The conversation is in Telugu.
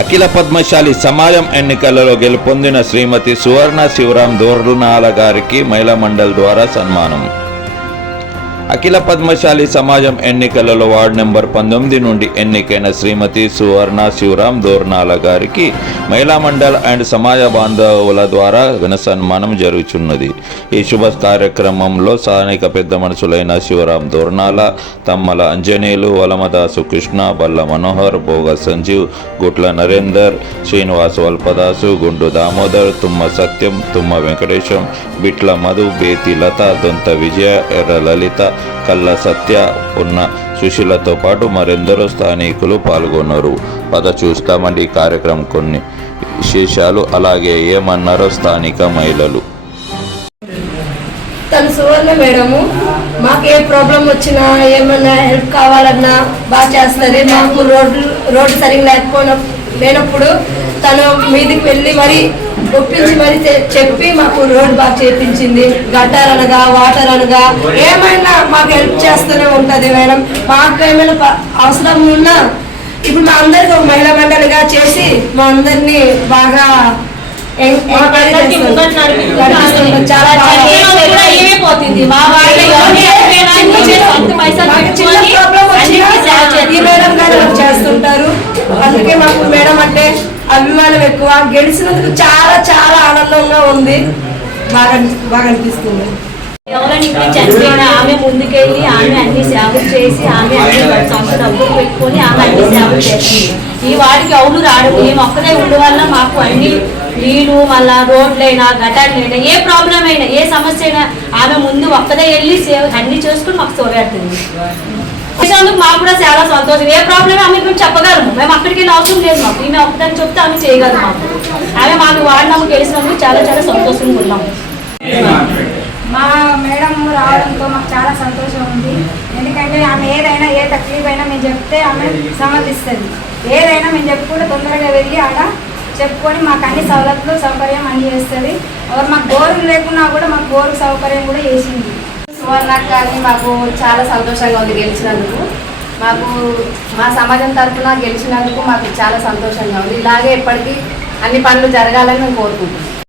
అఖిల పద్మశాలి సమాజం ఎన్నికలలో గెలుపొందిన శ్రీమతి సువర్ణ శివరాం దోర్నాల గారికి మహిళా మండలి ద్వారా సన్మానం. అఖిల పద్మశాలి సమాజం ఎన్నికలలో వార్డు నెంబర్ పంతొమ్మిది నుండి ఎన్నికైన శ్రీమతి సువర్ణ శివరాం దోర్నాల గారికి మహిళా మండల్ అండ్ సమాజ బాంధవుల ద్వారా ఘన సన్మానం జరుగుతున్నది ఈ శుభ కార్యక్రమంలో స్థానిక పెద్ద మనుషులైన శివరాం దోర్నాల తమ్మల అంజనేయులు వలమదాసు కృష్ణ బల్ల మనోహర్ భోగ సంజీవ్ గుట్ల నరేందర్ శ్రీనివాస్ వల్పదాసు గుండు దామోదర్ తుమ్మ సత్యం తుమ్మ వెంకటేశం బిట్ల మధు బేతి లత దొంత విజయ ఎర్ర లలిత కళ్ళ సత్య ఉన్న సుశీలతో పాటు మరెందరో స్థానికులు పాల్గొన్నారు. పద చూస్తామండి ఈ కార్యక్రమం కొన్ని విశేషాలు. అలాగే ఏమన్నారో స్థానిక మహిళలు. తను సువర్ణ మేడము. మాకు ఏ ప్రాబ్లం వచ్చినా ఏమన్నా హెల్ప్ కావాలన్నా బాగా చేస్తుంది. మాకు రోడ్డు రోడ్డు సరిగ్గా లేకపోయిన లేనప్పుడు తను మీదికి వెళ్ళి మరి ఒప్పించి మరి చెప్పి మాకు రోడ్ బాగా చేపించింది. గట్టార్ అనగా వాటర్ అనగా ఏమైనా మాకు హెల్ప్ చేస్తూనే ఉంటుంది మేడం. మాకు ఏమైనా అవసరం ఉన్నా ఇప్పుడు మా అందరికి ఒక మహిళా మండలిగా చేసి మా అందరినీ బాగా. చాలా బాగా ప్రతిరోజు కూడా ఏమీ పోతుంది. మా వాళ్ళు ఎవరిని చెప్పినా నీకు సొంత పైసలు మాకు చిన్న పెట్టుకొని ప్రాబ్లం వచ్చినా అన్నిటికీ సేవ ఈ మేడం గారు మాకు చేస్తుంటారు అందుకే మాకు మేడం అంటే అభిమానం ఎక్కువ గెలిచినందుకు చాలా చాలా ఆనందంగా ఉంది. బాగా బాగా అనిపిస్తుంది. ఎవరైనా ఇంటికి చనిపోయినా ఆమె ముందుకెళ్ళి ఆమె అన్ని సేవలు చేసి ఆమె అన్ని సొంత డబ్బులు పెట్టుకొని ఆమె అన్ని సేవలు చేస్తుంది. ఈ వాడికి అవును రాడు? మేము ఒక్కదే ఉండే వల్ల మాకు అన్ని నీళ్ళు మళ్ళా రోడ్లైనా గటార్లైనా ఏ ప్రాబ్లం అయినా ఏ సమస్య అయినా ఆమె ముందు ఒక్కదే వెళ్ళి సేవ అన్ని చేసుకుని మాకు సోవేడుతుంది చేసినందుకు మాకు కూడా చాలా సంతోషం. ఏ ప్రాబ్లమ్ ఆమె మేము చెప్పగలము? మేము అక్కడికి వెళ్ళి అవసరం లేదు మాకు. ఈమె ఒక్కదాన్ని చెప్తే ఆమె చేయగలము మాకు. ఆమె మాకు వాడినాము గెలిచినందుకు చాలా చాలా సంతోషంగా ఉన్నాము మా మేడం రావడంతో మాకు చాలా సంతోషం ఉంది ఎందుకంటే ఆమె ఏదైనా ఏ తక్లీఫ్ అయినా మేము చెప్తే ఆమె సమర్థిస్తుంది ఏదైనా మేము చెప్పుకుంటే తొందరగా వెళ్ళి ఆడ చెప్పుకొని మాకు అన్ని సవలతులు సౌకర్యం అన్ని చేస్తుంది. ఎవరు మాకు బోరు లేకున్నా కూడా మాకు బోరు సౌకర్యం కూడా చేసింది. సువర్ణ కానీ మాకు చాలా సంతోషంగా ఉంది గెలిచినందుకు. మాకు మా సమాజం తరఫున గెలిచినందుకు మాకు చాలా సంతోషంగా ఉంది. ఇలాగే ఎప్పటికీ అన్ని పనులు జరగాలని మేము కోరుకుంటున్నాం.